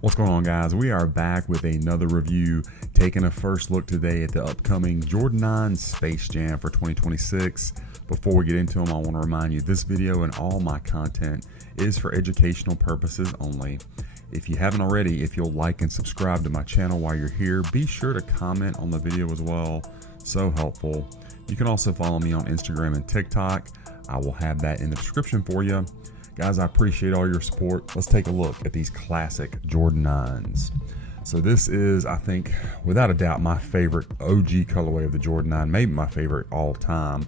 What's going on, guys? We are back with another review, taking a first look today at the upcoming Jordan 9 Space Jam for 2026. Before we get into them, I want to remind you this video and all my content is for educational purposes only. If you haven't already, if you'll like and subscribe to my channel while you're here, be sure to comment on the video as well. So helpful. You can also follow me on Instagram and TikTok. I will have that in the description for you. Guys, I appreciate all your support. Let's take a look at these classic Jordan 9s. So this is, I think, without a doubt, my favorite OG colorway of the Jordan 9, maybe my favorite all time.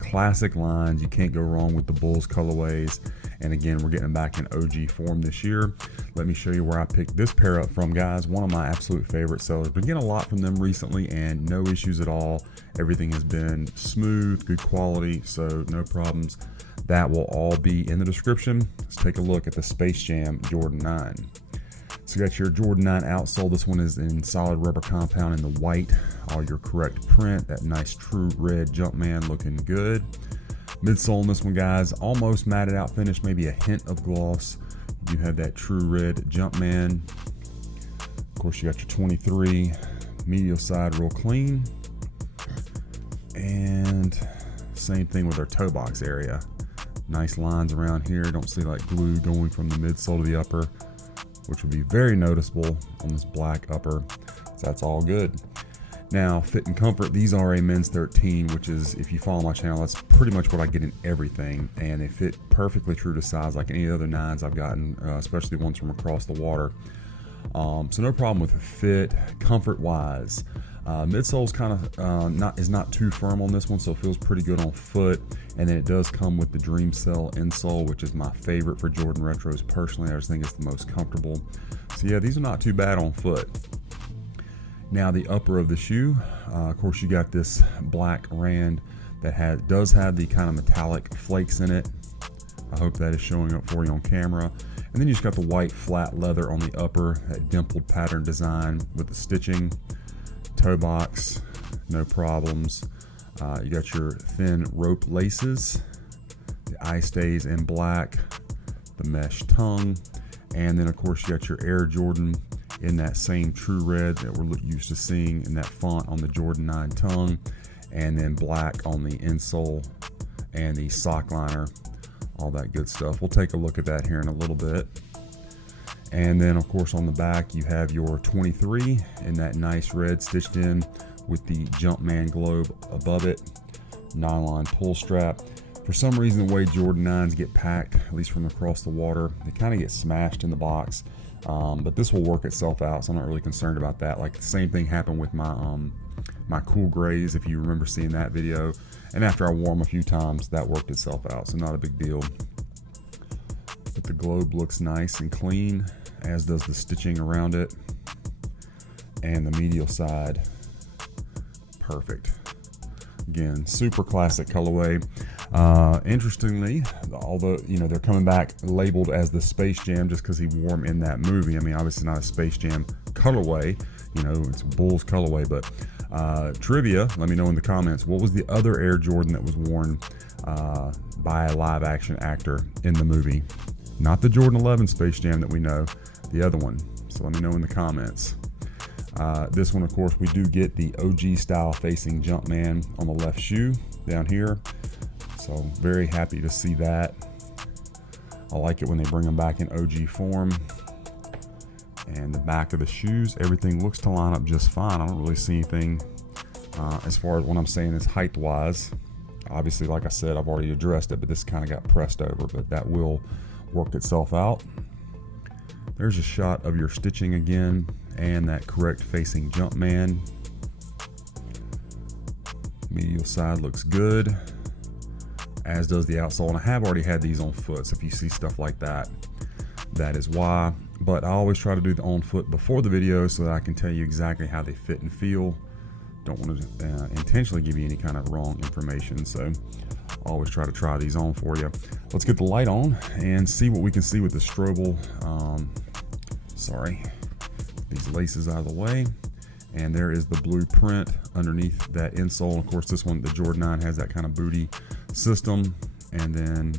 Classic lines, you can't go wrong with the Bulls colorways. And again, we're getting them back in OG form this year. Let me show you where I picked this pair up from, guys. One of my absolute favorite sellers. Been getting a lot from them recently and no issues at all. Everything has been smooth, good quality, so no problems. That will all be in the description. Let's take a look at the Space Jam Jordan 9. So you got your Jordan 9 outsole. This one is in solid rubber compound in the white. All your correct print. That nice true red Jumpman looking good. Midsole in this one, guys, almost matted out finish, maybe a hint of gloss. You have that true red Jumpman. Of course, you got your 23 medial side real clean. And same thing with our toe box area. Nice lines around here. Don't see like glue going from the midsole to the upper, which would be very noticeable on this black upper. So that's all good. Now, fit and comfort, these are a men's 13, which is, if you follow my channel, that's pretty much what I get in everything. And they fit perfectly true to size like any other 9s I've gotten, especially ones from across the water. So no problem with the fit. Comfort-wise, midsole's kind of not too firm on this one, so it feels pretty good on foot. And then it does come with the Dream Cell insole, which is my favorite for Jordan Retros personally. I just think it's the most comfortable. So yeah, these are not too bad on foot. Now the upper of the shoe, of course you got this black rand that does have the kind of metallic flakes in it. I hope that is showing up for you on camera. And then you just got the white flat leather on the upper, that dimpled pattern design with the stitching. Toe box, no problems. You got your thin rope laces, the eye stays in black, the mesh tongue, and then of course you got your Air Jordan in that same true red that we're used to seeing in that font on the Jordan 9 tongue, and then black on the insole and the sock liner, all that good stuff. We'll take a look at that here in a little bit. And then of course on the back you have your 23 in that nice red stitched in with the Jumpman globe above it, nylon pull strap. For some reason, the way Jordan 9s get packed, at least from across the water, they kind of get smashed in the box. But this will work itself out, so I'm not really concerned about that. Like the same thing happened with my my cool grays, if you remember seeing that video. And after I wore them a few times, that worked itself out, so not a big deal. But the globe looks nice and clean, as does the stitching around it. And the medial side, perfect. Again, super classic colorway. Interestingly, although they're coming back labeled as the Space Jam just because he wore them in that movie. I mean, obviously not a Space Jam colorway, it's Bulls colorway. But trivia, let me know in the comments, what was the other Air Jordan that was worn by a live action actor in the movie? Not the Jordan 11 Space Jam that we know, the other one. So let me know in the comments. This one, of course, we do get the OG style facing Jumpman on the left shoe down here. So very happy to see that. I like it when they bring them back in OG form. And the back of the shoes, everything looks to line up just fine. I don't really see anything as far as what I'm saying is height wise. Obviously, like I said, I've already addressed it, but this kind of got pressed over, but that will work itself out. There's a shot of your stitching again and that correct facing Jumpman. Medial side looks good, as does the outsole. And I have already had these on foot, so if you see stuff like that, that is why. But I always try to do the on foot before the video so that I can tell you exactly how they fit and feel. Don't want to intentionally give you any kind of wrong information, so I always try to try these on for you. Let's get the light on and see what we can see with the strobel. These laces out of the way, and there is the blueprint underneath that insole. Of course, this one, the Jordan 9, has that kind of booty system, and then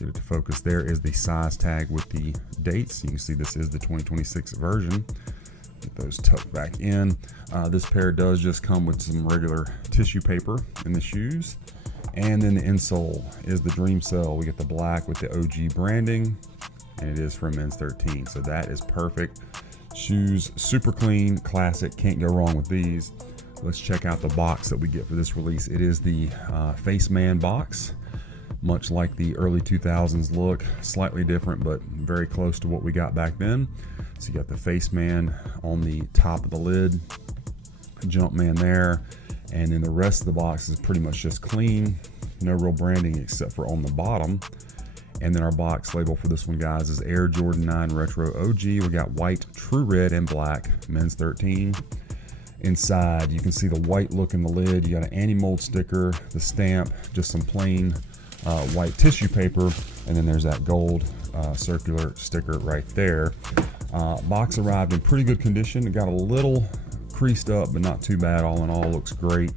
Get it to focus. There is the size tag with the dates. You can see this is the 2026 version. Get those tucked back in. This pair does just come with some regular tissue paper in the shoes. And then the insole is the Dream Cell. We get the black with the OG branding, and it is from men's 13. So that is perfect. Shoes, super clean, classic. Can't go wrong with these. Let's check out the box that we get for this release. It is the Face Man box. Much like the early 2000s look, slightly different, but very close to what we got back then. So you got the Face Man on the top of the lid, Jumpman there, and then the rest of the box is pretty much just clean. No real branding except for on the bottom. And then our box label for this one, guys, is Air Jordan 9 Retro OG. We got white, true red, and black, men's 13. Inside, you can see the white look in the lid. You got an anti-mold sticker, the stamp, just some plain white tissue paper, and then there's that gold circular sticker right there. Box arrived in pretty good condition. It got a little creased up, but not too bad. All in all, looks great.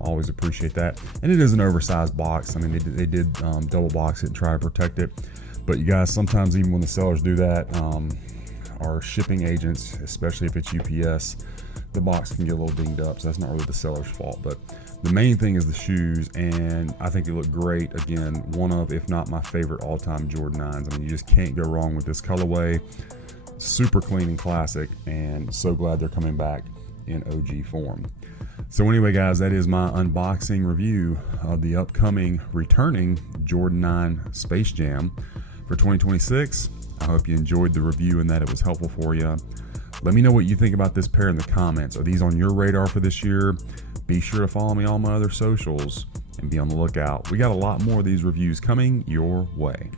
Always appreciate that. And it is an oversized box. I mean, they did double box it and try to protect it. But you guys, sometimes even when the sellers do that, our shipping agents, especially if it's UPS, the box can get a little dinged up. So that's not really the seller's fault. But the main thing is the shoes, and I think they look great. Again, one of, if not my favorite all-time Jordan 9s. I mean, you just can't go wrong with this colorway. Super clean and classic, and so glad they're coming back in OG form. So anyway, guys, that is my unboxing review of the upcoming returning Jordan 9 Space Jam for 2026. I hope you enjoyed the review and that it was helpful for you. Let me know what you think about this pair in the comments. Are these on your radar for this year? Be sure to follow me on my other socials and be on the lookout. We got a lot more of these reviews coming your way.